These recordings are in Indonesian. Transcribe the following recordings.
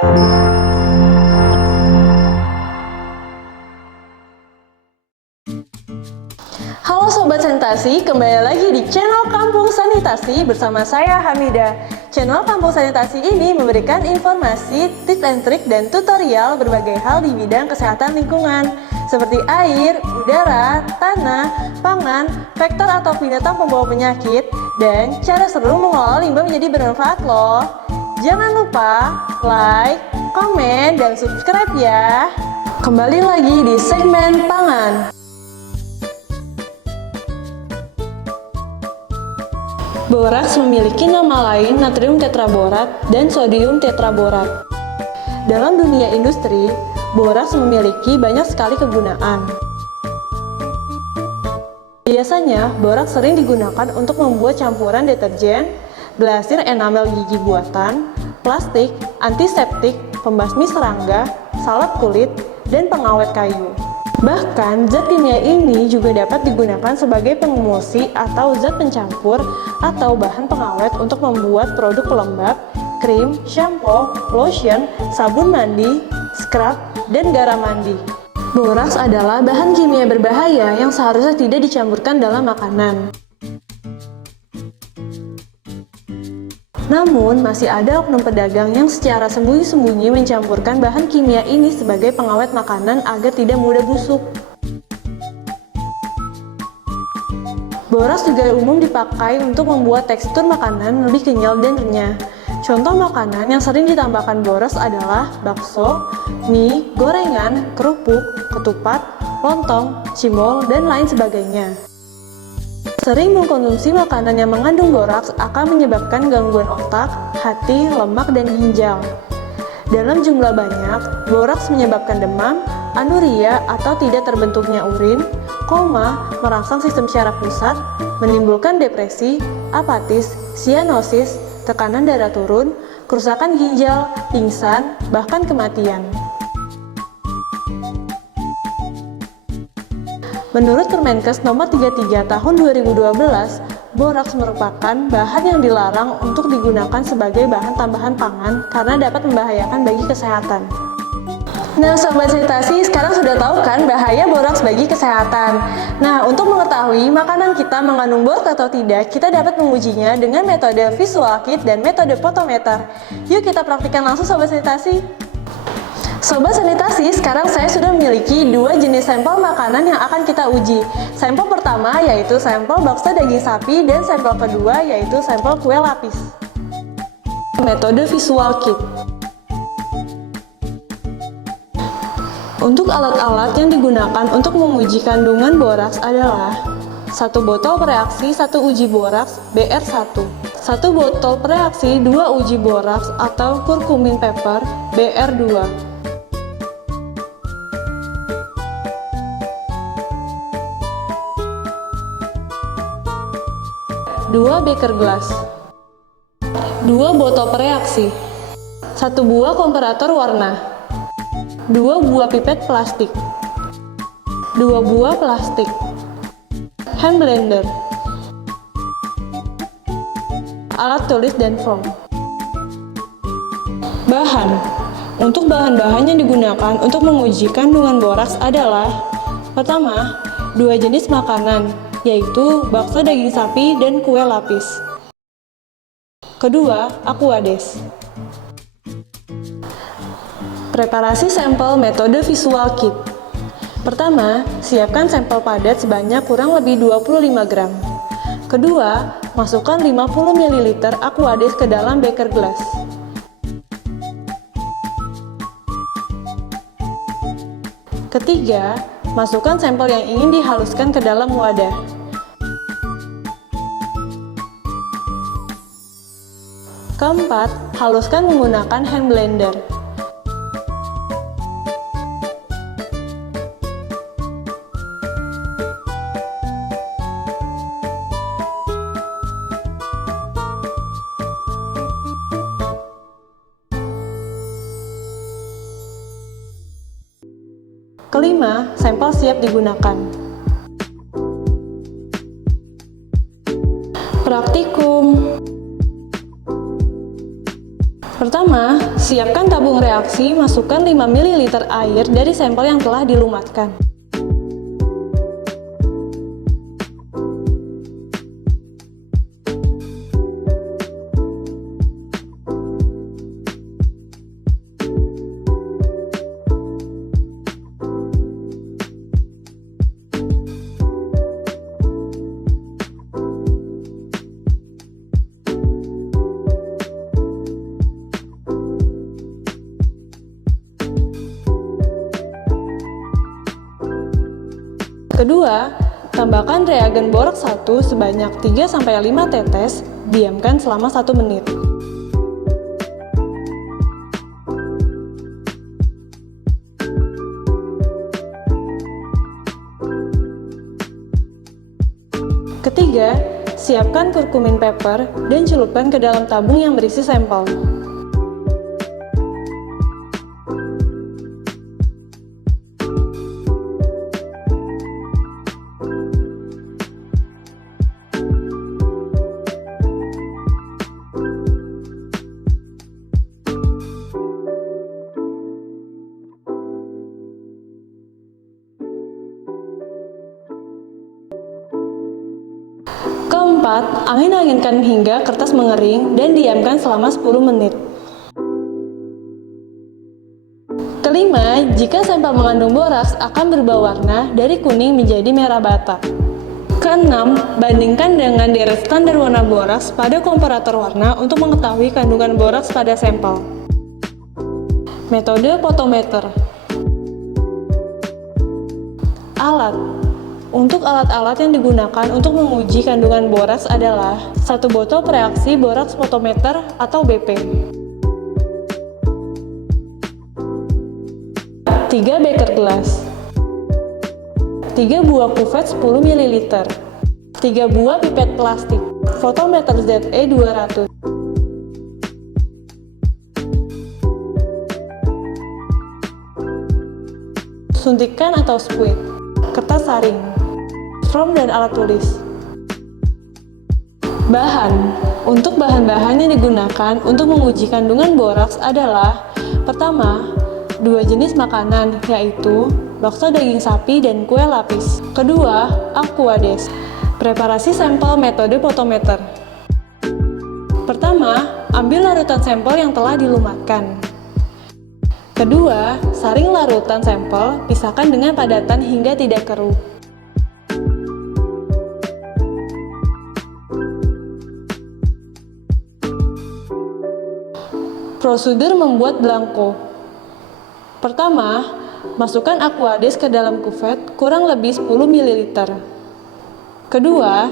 Halo Sobat Sanitasi, kembali lagi di channel Kampung Sanitasi bersama saya Hamidah. Channel Kampung Sanitasi ini memberikan informasi, tips and trik, dan tutorial berbagai hal di bidang kesehatan lingkungan seperti air, udara, tanah, pangan, vektor atau binatang pembawa penyakit, dan cara seru mengolah limbah menjadi bermanfaat loh. Jangan lupa like, komen, dan subscribe ya. Kembali lagi di segmen pangan. Boraks memiliki nama lain natrium tetraborat dan sodium tetraborat. Dalam dunia industri, boraks memiliki banyak sekali kegunaan. Biasanya, boraks sering digunakan untuk membuat campuran deterjen, glasir enamel gigi buatan, plastik, antiseptik, pembasmi serangga, salep kulit, dan pengawet kayu. Bahkan, zat kimia ini juga dapat digunakan sebagai pengemulsi atau zat pencampur atau bahan pengawet untuk membuat produk pelembab, krim, shampoo, lotion, sabun mandi, scrub, dan garam mandi. Boraks adalah bahan kimia berbahaya yang seharusnya tidak dicampurkan dalam makanan. Namun, masih ada oknum pedagang yang secara sembunyi-sembunyi mencampurkan bahan kimia ini sebagai pengawet makanan agar tidak mudah busuk. Boraks juga umum dipakai untuk membuat tekstur makanan lebih kenyal dan renyah. Contoh makanan yang sering ditambahkan boraks adalah bakso, mie, gorengan, kerupuk, ketupat, lontong, cimol, dan lain sebagainya. Sering mengkonsumsi makanan yang mengandung boraks akan menyebabkan gangguan otak, hati, lemak, dan ginjal. Dalam jumlah banyak, boraks menyebabkan demam, anuria atau tidak terbentuknya urin, koma, merangsang sistem syaraf pusat, menimbulkan depresi, apatis, sianosis, tekanan darah turun, kerusakan ginjal, pingsan, bahkan kematian. Menurut Permenkes nomor 33 tahun 2012, boraks merupakan bahan yang dilarang untuk digunakan sebagai bahan tambahan pangan karena dapat membahayakan bagi kesehatan. Nah Sobat Sanitasi, sekarang sudah tahu kan bahaya boraks bagi kesehatan. Nah, untuk mengetahui makanan kita mengandung boraks atau tidak, kita dapat mengujinya dengan metode visual kit dan metode photometer. Yuk kita praktikkan langsung Sobat Sanitasi. Sobat Sanitasi, sekarang saya sudah memiliki dua jenis sampel makanan yang akan kita uji. Sampel pertama yaitu sampel bakso daging sapi dan sampel kedua yaitu sampel kue lapis. Metode visual kit. Untuk alat-alat yang digunakan untuk menguji kandungan boraks adalah 1 botol reaksi 1 uji boraks BR1, 1 botol reaksi 2 uji boraks atau curcumin pepper BR2. 2 beker gelas, 2 botol reaksi, 1 buah komparator warna, 2 buah pipet plastik, 2 buah plastik, hand blender, alat tulis dan foam. Bahan. Untuk bahan-bahan yang digunakan untuk menguji kandungan boraks adalah: pertama, 2 jenis makanan, yaitu bakso daging sapi dan kue lapis. Kedua, Aquades. Preparasi sampel metode visual kit. Pertama, siapkan sampel padat sebanyak kurang lebih 25 gram. Kedua, masukkan 50 ml Aquades ke dalam beker gelas. Ketiga, masukkan sampel yang ingin dihaluskan ke dalam wadah. Keempat, haluskan menggunakan hand blender. Kelima, sampel siap digunakan. Praktikum. Pertama, siapkan tabung reaksi, masukkan 5 ml air dari sampel yang telah dilumatkan. Kedua, tambahkan reagen boraks 1 sebanyak 3-5 tetes, diamkan selama 1 menit. Ketiga, siapkan kurkumin pepper dan celupkan ke dalam tabung yang berisi sampel. Keempat, angin-anginkan hingga kertas mengering dan diamkan selama 10 menit. Kelima, jika sampel mengandung boraks akan berubah warna dari kuning menjadi merah bata. Keenam, bandingkan dengan deret standar warna boraks pada komparator warna untuk mengetahui kandungan boraks pada sampel. Metode potometer. Alat. Untuk alat-alat yang digunakan untuk menguji kandungan boraks adalah 1 botol preaksi boraks potometer atau BP, 3 beker gelas, 3 buah kuvet 10 ml, 3 buah pipet plastik, fotometer ZE 200, suntikan atau squid, kertas saring, strom dan alat tulis. Bahan. Untuk bahan-bahan yang digunakan untuk menguji kandungan boraks adalah: pertama, 2 jenis makanan, yaitu bakso daging sapi dan kue lapis. Kedua, Aquades. Preparasi sampel metode potometer. Pertama, ambil larutan sampel yang telah dilumatkan. Kedua, saring larutan sampel, pisahkan dengan padatan hingga tidak keruh. Prosedur membuat blanko. Pertama, masukkan Aquades ke dalam kuvet kurang lebih 10 ml. Kedua,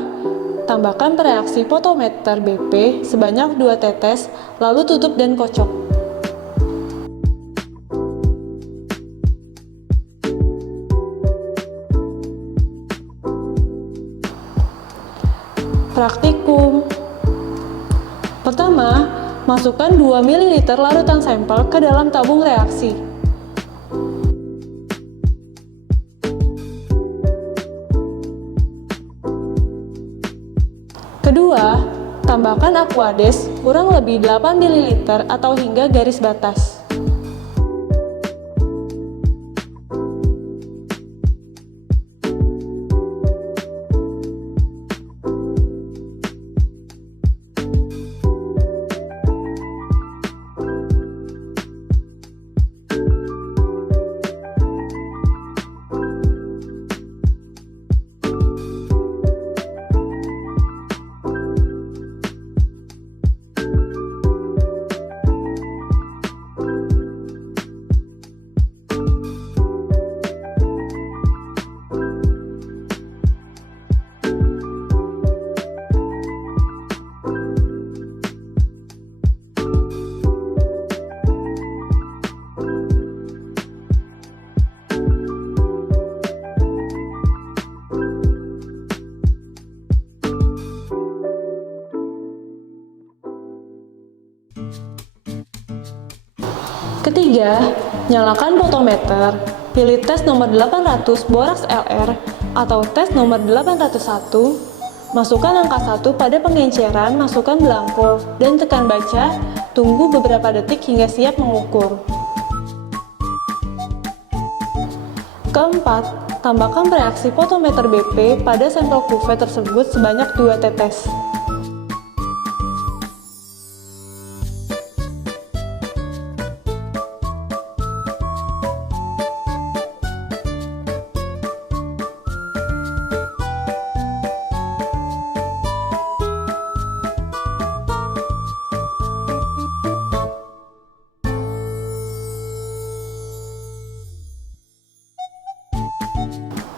tambahkan preaksi potometer BP sebanyak 2 tetes, lalu tutup dan kocok. Praktikum. Pertama, masukkan 2 ml larutan sampel ke dalam tabung reaksi. Kedua, tambahkan Aquades kurang lebih 8 ml atau hingga garis batas. Ketiga, nyalakan potometer, pilih tes nomor 800 boraks LR atau tes nomor 801, Masukkan angka 1 pada pengenceran, masukkan belangko, dan tekan baca, tunggu beberapa detik hingga siap mengukur. Keempat, tambahkan reaksi fotometer BP pada sampel kuve tersebut sebanyak 2 tetes.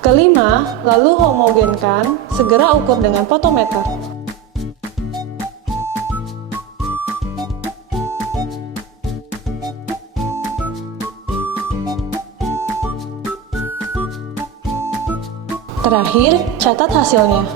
Kelima, lalu homogenkan, segera ukur dengan fotometer. Terakhir, catat hasilnya.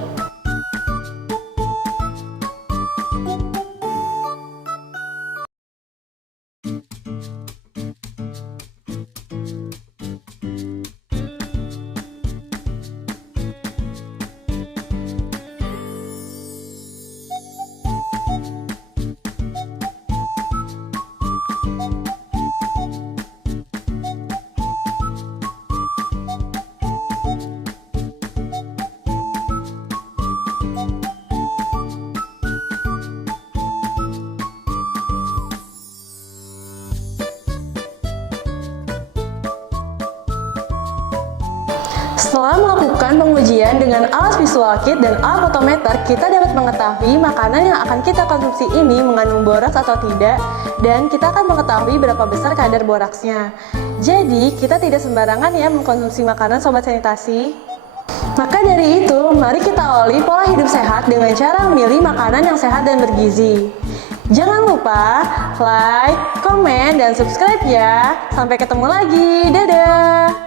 Setelah melakukan pengujian dengan alat visual kit dan alat fotometer, kita dapat mengetahui makanan yang akan kita konsumsi ini mengandung boraks atau tidak, dan kita akan mengetahui berapa besar kadar boraksnya. Jadi, kita tidak sembarangan ya mengkonsumsi makanan Sobat Sanitasi. Maka dari itu, mari kita awali pola hidup sehat dengan cara memilih makanan yang sehat dan bergizi. Jangan lupa like, komen, dan subscribe ya. Sampai ketemu lagi. Dadah!